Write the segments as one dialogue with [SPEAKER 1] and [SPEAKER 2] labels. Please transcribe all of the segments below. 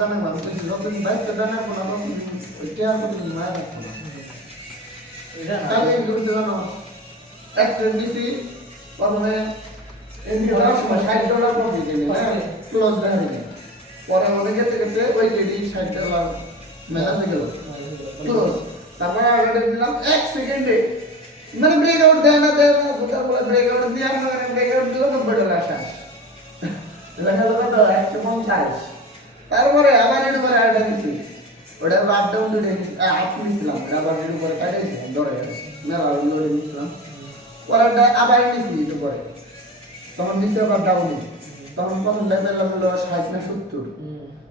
[SPEAKER 1] জানে মানুষ যতদিন দায়িত্ব দেয় না কোনো টেয়ার মতো মায়া রাখতো না। তাহলে কি জানো একটা দিছি প্রথমে ষাট ডলার প্রফিট হ্যাঁ ক্লোজ দেখা পরে আমাদের গেতে গেতে ওই লেডি ষাট ডলার মেলাতে গেল। ক্লোজ তারপরে অর্ডার দিলাম এক সেকেন্ডে মানে ব্রেক আউট দেয় না দেয় না দুটার পরে ব্রেক আউট দিয়ে আমরা ব্রেক আউট দিল নব্বই ডলার আসা দেখা গেল কত? একশো পঞ্চাশ। তারপরে আবার একটু করে অর্ডার দিছি। ওটা আপ ডাউন দুটো আপ নিছিলাম আবার একটু করে কাটিয়েছিলাম ধরে মেলা লোডে নিছিলাম পরেরটা আবার নিছি একটু পরে। তখন নিচে আবার ডাউনে তখন প্রথম লেভেল হলো ষাট না সত্তর।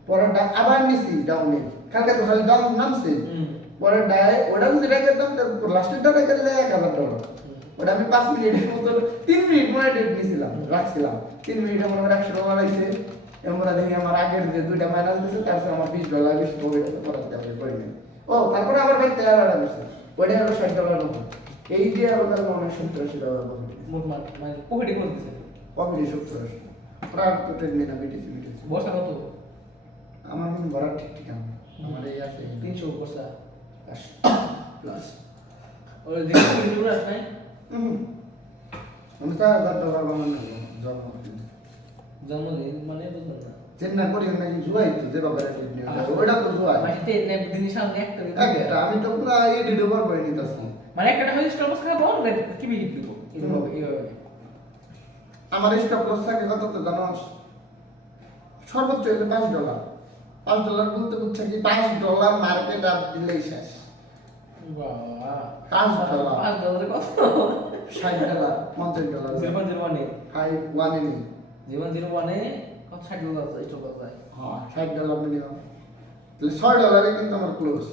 [SPEAKER 1] পরেরটা আবার নিছি ডাউনে কালকে তো খালি ডাউন নামছে। পরে ডায় ওটা যদি রেখে দিতাম লাস্টের টাকা গেলে এক হাজার ডলার ওটা আমি পাঁচ মিনিটের মতো তিন মিনিট মনে ডেট নিয়েছিলাম রাখছিলাম। তিন মিনিটে মনে হয় একশো ডলার আইছে। আমরা দেখি আমার আগের যে দুইটা মাইনাস দিয়েছে তারপরে আমার বিশ ডলার বিশ ডলার পড়াতে হবে করে নিই। ও তারপরে আবার ভাই তেরো ডলার দিচ্ছে ওইটা আরও ষাট ডলার মতো এই যে আরও তার অনেক সত্তর আশি ডলার
[SPEAKER 2] মানে মানে পকেটে করে দিছে?
[SPEAKER 1] কমিটি সত্তর আশি। প্রায় তো ট্রেন না বিটিসি বিটিসি
[SPEAKER 2] বর্ষা কত?
[SPEAKER 1] আমার মনে ভরা ঠিক ঠিক আমার আমার এই আছে
[SPEAKER 2] তিনশো বর্ষা।
[SPEAKER 1] প্লাস
[SPEAKER 2] ওই রাস নাই?
[SPEAKER 1] হুম। আমি চার হাজার ডলার বানানো জন্মদিন।
[SPEAKER 2] জন্মদিন মানে বুঝলাম না।
[SPEAKER 1] চেন্নাই করি নাকি জুয়াই তো যে বাবার ওইটা তো জুয়াই।
[SPEAKER 2] মাটিতে নেব সামনে একটা
[SPEAKER 1] একটা আমি তো পুরো এডিট ওভার করে নিতেছি।
[SPEAKER 2] মানে একটা হইছে স্টপ লস খাব না কি বিক্রি দিব। এইভাবে এইভাবে
[SPEAKER 1] আমার স্টপ লস থাকে কত তো জানো? সর্বোচ্চ হইলে পাঁচ ডলার পাঁচ ডলার বলতে বুঝছে কি পাঁচ ডলার মার্কেট আপ দিলেই শেষ। পাঁচ ডলার
[SPEAKER 2] পাঁচ ডলারে কত?
[SPEAKER 1] ষাট ডলার পঞ্চাশ ডলার ফাইভ ওয়ান এনি
[SPEAKER 2] জীবন জিরো ওয়ানে কত ষাট ডলার স্টপ লস যায়।
[SPEAKER 1] হ্যাঁ ষাট ডলার মিনিমাম তাহলে ছয় ডলারে কিন্তু আমার ক্লোজ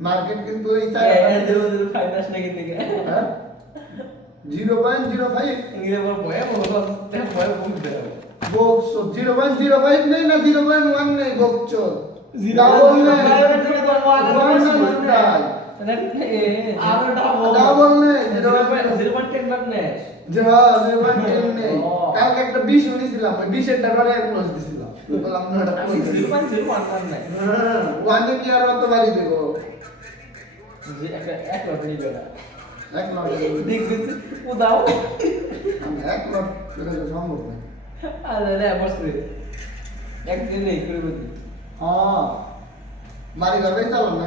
[SPEAKER 1] মার্কেট কিন্তু এই
[SPEAKER 2] জিরো নাকি
[SPEAKER 1] হ্যাঁ? Zero point zero five. বকছো zero point zero five নেই না জিরো পয়েন্ট ওয়ান নেই বকছো
[SPEAKER 2] zero point zero point ten বার নেস
[SPEAKER 1] যে জিরো পয়েন্ট টেন নেই
[SPEAKER 2] ও।
[SPEAKER 1] কালকে একটা বিশ উনিছিলাম ওই বিশের টাকাটা ক্লোজ দিছিলাম বললাম না ওটা
[SPEAKER 2] আমি জিরো পয়েন্ট জিরো ওয়ান বার নাই
[SPEAKER 1] ওয়ানে কি আর অত বাড়ি দেবো
[SPEAKER 2] যে একটা এক বার নিয়ে গেল
[SPEAKER 1] এক লট
[SPEAKER 2] দেখ দেখ ও দাও
[SPEAKER 1] আমি এক লট করে তো সম্ভব না
[SPEAKER 2] আরে রে বসরে একদিন নেই করে বলি
[SPEAKER 1] হ্যাঁ বাড়ি ঘরে চালাম না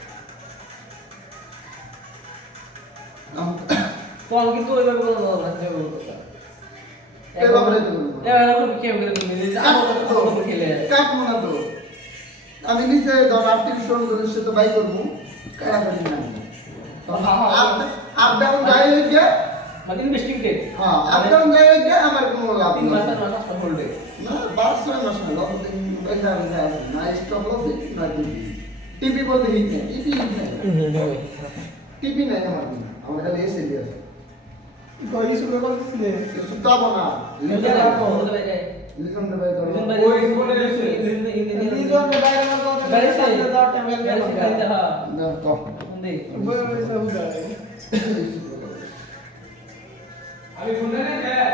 [SPEAKER 2] করে
[SPEAKER 1] তখন
[SPEAKER 2] কিন্তু ওইভাবে কোনো
[SPEAKER 1] তো বলব।
[SPEAKER 2] নিজে
[SPEAKER 1] না তো আমি নিচে ধর আর্টিফিশিয়াল করে সে তো বাই করব কাটাকাটি না আপ ডাউন যাই হয়ে গিয়ে
[SPEAKER 2] মানে ইনভেস্টিং ডে
[SPEAKER 1] হ্যাঁ আপ ডাউন যাই হয়ে গিয়ে আমার কোনো লাভ
[SPEAKER 2] তিন
[SPEAKER 1] নেই
[SPEAKER 2] মাস আর মাস হোল্ডে
[SPEAKER 1] না বাস ছয় মাস না লস দিন পয়সা পয়সা আছে না স্টপ লস না টিভি টিভি বলতে হিট নেই টিভি হিট নেই টিভি নেই আমার আমার খালি এসে দিয়ে আছে
[SPEAKER 3] কই শুরু করতেছিলে?
[SPEAKER 1] কিছু পাবো না লিখে রাখব লিখন দেবে
[SPEAKER 3] ওই বাইরে
[SPEAKER 2] বাইরে
[SPEAKER 3] সাইডে দাও
[SPEAKER 1] তো।
[SPEAKER 4] আমি ফোন দেনে দে
[SPEAKER 3] হ্যাঁ।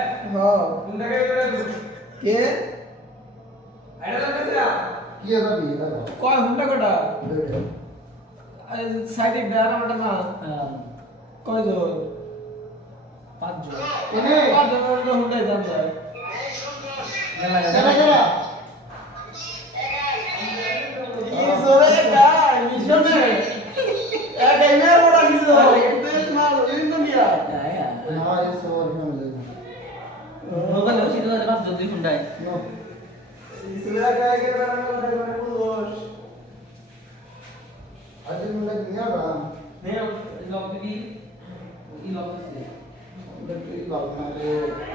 [SPEAKER 4] ফোন দেখে করে
[SPEAKER 3] কে?
[SPEAKER 4] আইডা লাগবে যা
[SPEAKER 1] কি আছে কি?
[SPEAKER 3] কয় হুন্ডা কটা? সাইডে ডারা মাটা না। কয় জন
[SPEAKER 2] পাঁচজন।
[SPEAKER 1] এনে।
[SPEAKER 3] পাঁচ জন হুন্ডাই দাম যায়। জোরে গায় মিশনে এক এমে বড় কিছু তেজ মার এই দুনিয়া
[SPEAKER 1] না এসে ওর ফ্যামিলি নো
[SPEAKER 3] সুরা